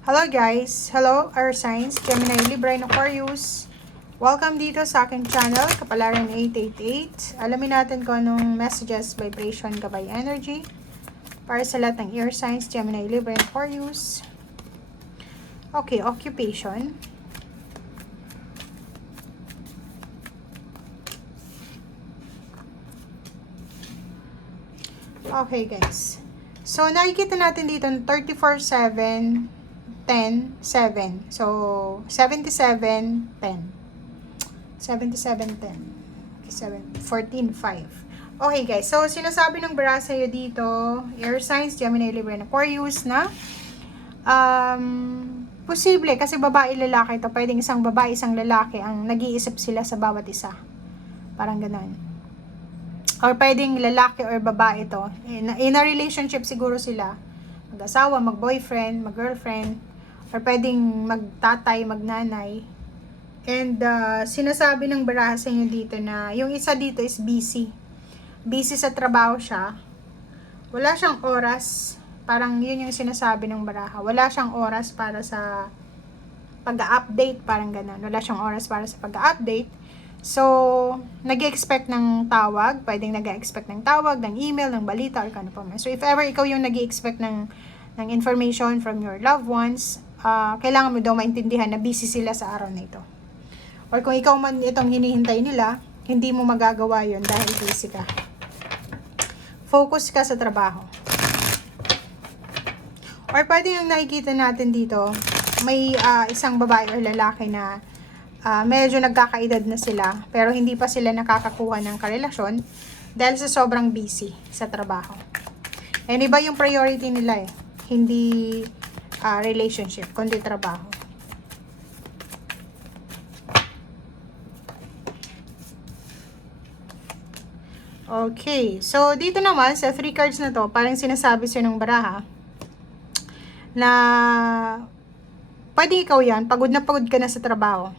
Hello guys! Hello Air Signs, Gemini, Libra, and Aquarius. Welcome dito sa aking channel, Kapalaran 888. Alamin natin kung anong messages, vibration, gabay energy para sa lahat ng Air Signs, Gemini, Libra, and Aquarius. Okay, occupation. Okay guys. So, nakikita natin dito 34-7, 10, 7. So, 77, 10. 77, 10. Okay, 14, 5. Okay guys, so sinasabi ng bara sa'yo dito, Air Signs, Gemini, Libra, and Aquarius na posible, kasi babae, lalaki ito. Pwedeng isang babae, isang lalaki ang nag-iisip sila sa bawat isa. Parang ganun. Or pwedeng lalaki or babae ito. In a relationship siguro sila. Mag-asawa, mag-boyfriend, mag-girlfriend. Or pwedeng magtatay, magnanay. And sinasabi ng baraha sa inyo dito na yung isa dito is busy. Busy sa trabaho siya. Wala siyang oras. Parang yun yung sinasabi ng baraha. Wala siyang oras para sa pag-update. Parang ganun. Wala siyang oras para sa pag-update. So, nag-expect ng tawag, pwedeng nag-expect ng tawag, ng email, ng balita, or kano pa man. So, if ever ikaw yung nag-expect ng information from your loved ones, kailangan mo daw maintindihan na busy sila sa araw na ito. Or kung ikaw man itong hinihintay nila, hindi mo magagawa yun dahil busy ka. Focus ka sa trabaho. Or pwede yung nakikita natin dito, may isang babae or lalaki na medyo nagkakaedad na sila, pero hindi pa sila nakakakuha ng karelasyon dahil sa sobrang busy sa trabaho. And iba yung priority nila eh. Hindi relationship, kundi trabaho. Okay, so dito naman sa 3 cards na to, parang sinasabi sa'yo ng baraha na pwede ikaw yan, pagod na pagod ka na sa trabaho.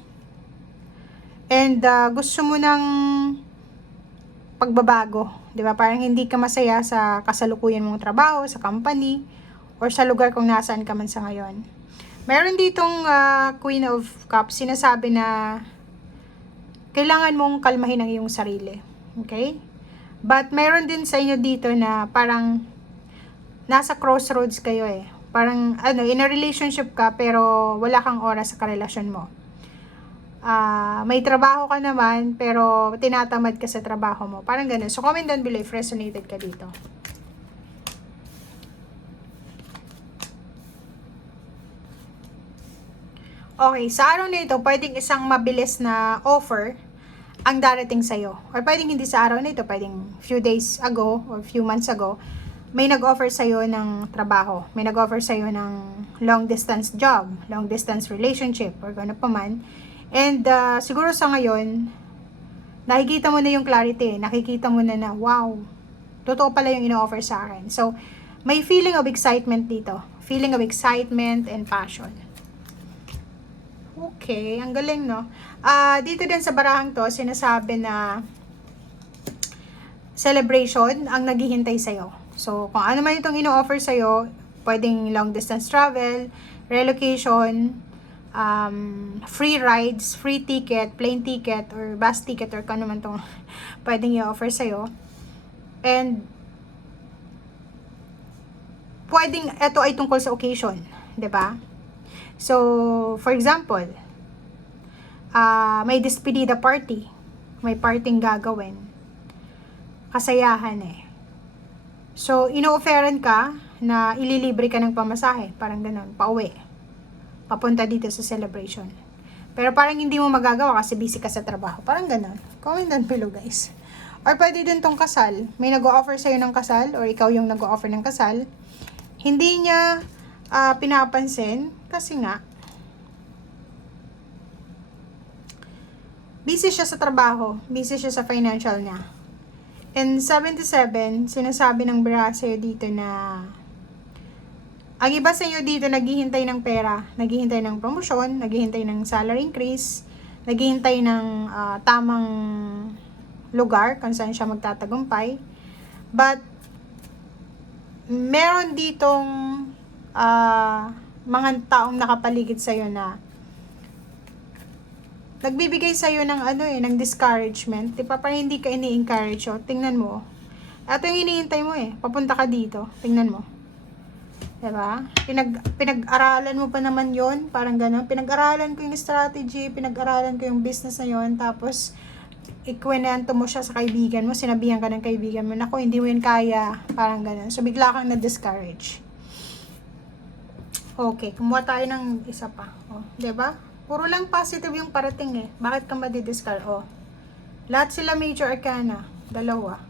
And gusto mo ng pagbabago, 'di ba? Parang hindi ka masaya sa kasalukuyan mong trabaho, sa company, or sa lugar kung nasaan ka man sa ngayon. Meron ditong Queen of Cups, sinasabi na kailangan mong kalmahin ang iyong sarili. Okay? But meron din sa inyo dito na parang nasa crossroads kayo eh. Parang in a relationship ka pero wala kang oras sa karelasyon mo. May trabaho ka naman, pero tinatamad ka sa trabaho mo. Parang ganun. So, comment down below if resonated ka dito. Okay, sa araw na ito, pwedeng isang mabilis na offer ang darating sa'yo. Or pwedeng hindi sa araw na ito, pwedeng few days ago or few months ago, may nag-offer sa'yo ng trabaho. May nag-offer sa'yo ng long distance job, long distance relationship, or gano'n pa man. And siguro sa ngayon, nakikita mo na yung clarity. Nakikita mo na wow, totoo pala yung ino-offer sa akin. So, may feeling of excitement dito. Feeling of excitement and passion. Okay, ang galing, no? Dito din sa barahang to, sinasabi na celebration ang naghihintay sa'yo. So, kung ano man itong ino-offer sa'yo, pwedeng long distance travel, relocation, free rides, free ticket, plane ticket, or bus ticket, or kung ano man itong pwedeng i-offer sa'yo. And pwedeng ito ay tungkol sa occasion, 'di ba? So, for example, may despedida party, may parting gagawin, kasayahan eh. So, ino-offeran ka na ililibre ka ng pamasahe, parang ganun, pauwi, papunta dito sa celebration. Pero parang hindi mo magagawa kasi busy ka sa trabaho. Parang ganun. Comment down below, guys. Or pwede din tong kasal. May nag-o-offer sa'yo ng kasal, or ikaw yung nag-o-offer ng kasal. Hindi niya pinapansin kasi nga busy siya sa trabaho, busy siya sa financial niya. And 77, sinasabi ng bra sa'yo dito na ang iba sa inyo dito naghihintay ng pera, naghihintay ng promosyon, naghihintay ng salary increase, naghihintay ng tamang lugar kung saan siya magtatagumpay. But meron ditong mga taong nakapaligid sa'yo na nagbibigay sa'yo ng ng discouragement. Di ba? Parang hindi ka ini-encourage. O, tingnan mo. Ito yung iniintay mo papunta ka dito. Tingnan mo. Diba? Pinag-aralan mo pa naman yon, parang gano'n. Pinag-aralan ko yung strategy, pinag-aralan ko yung business na yon, tapos ikwento mo siya sa kaibigan mo, sinabihan ka ng kaibigan mo, naku, hindi mo yun kaya, parang gano'n. So, bigla kang na-discourage. Okay, kumuha tayo ng isa pa. Diba? Puro lang positive yung parating Bakit ka madi-discourage? Lahat sila major arcana. Dalawa.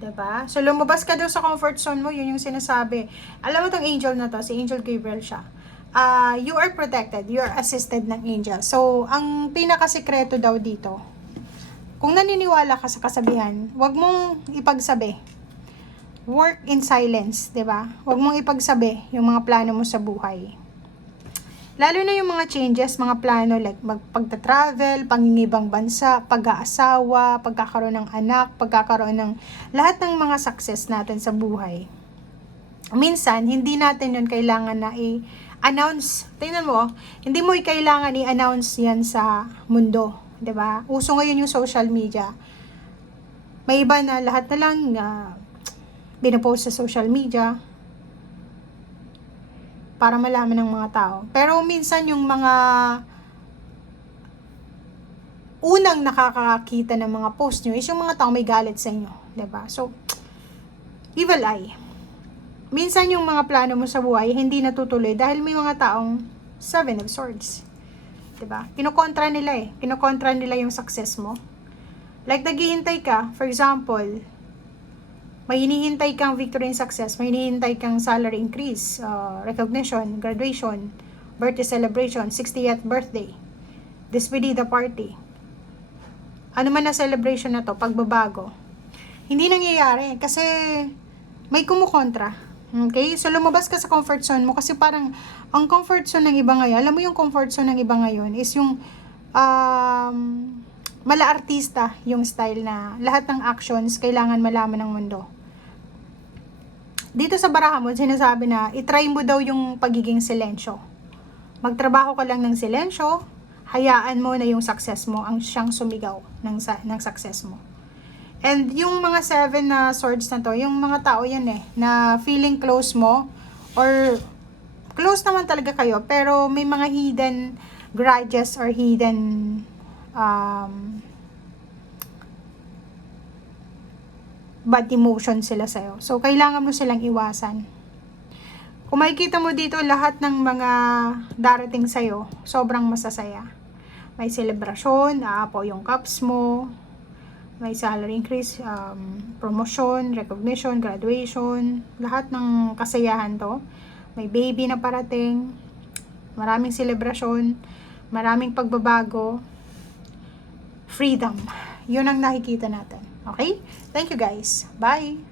Diba? So, lumabas ka daw sa comfort zone mo, yun yung sinasabi. Alam mo tong angel na to, si Angel Gabriel siya. You are protected, you are assisted ng angel. So, ang pinakasikreto daw dito, kung naniniwala ka sa kasabihan, wag mong ipagsabi. Work in silence, diba? Wag mong ipagsabi yung mga plano mo sa buhay. Lalo na yung mga changes, mga plano like pagta-travel, pangingibang bansa, pag-aasawa, pagkakaroon ng anak, pagkakaroon ng lahat ng mga success natin sa buhay. Minsan, hindi natin yun kailangan na i-announce. Tingnan mo, hindi mo kailangan i-announce yan sa mundo. 'Di ba? Uso ngayon yung social media. May iba na lahat na lang binapost sa social media para malaman ng mga tao. Pero minsan yung mga unang nakakakita ng mga post nyo is yung mga tao may galit sa inyo. 'Di ba? So, evil eye. Minsan yung mga plano mo sa buhay hindi natutuloy dahil may mga taong 7 of Swords. 'Di ba? Kinokontra nila Kinokontra nila yung success mo. Like naghihintay ka, for example, may hinihintay kang victory and success, may hinihintay kang salary increase, recognition, graduation, birthday celebration, 60th birthday, despedida party. Ano man na celebration na to, pagbabago. Hindi nangyayari kasi may kumukontra. Okay? So, lumabas ka sa comfort zone mo kasi parang ang comfort zone ng iba ngayon, alam mo yung comfort zone ng iba ngayon is yung mala-artista yung style na lahat ng actions kailangan malaman ng mundo. Dito sa baraha mo, sinasabi na itry mo daw yung pagiging silensyo. Magtrabaho ka lang ng silensyo, hayaan mo na yung success mo ang siyang sumigaw ng success mo. And yung mga 7 na swords na to, yung mga tao yan na feeling close mo, or close naman talaga kayo, pero may mga hidden grudges or hidden bad emotion sila sa'yo. So, kailangan mo silang iwasan. Kung makikita mo dito, lahat ng mga darating sa'yo, sobrang masasaya. May celebration, aapaw yung cups mo, may salary increase, promotion, recognition, graduation, lahat ng kasayahan to. May baby na parating, maraming celebration, maraming pagbabago, freedom. Yun ang nakikita natin. Okay? Thank you guys. Bye!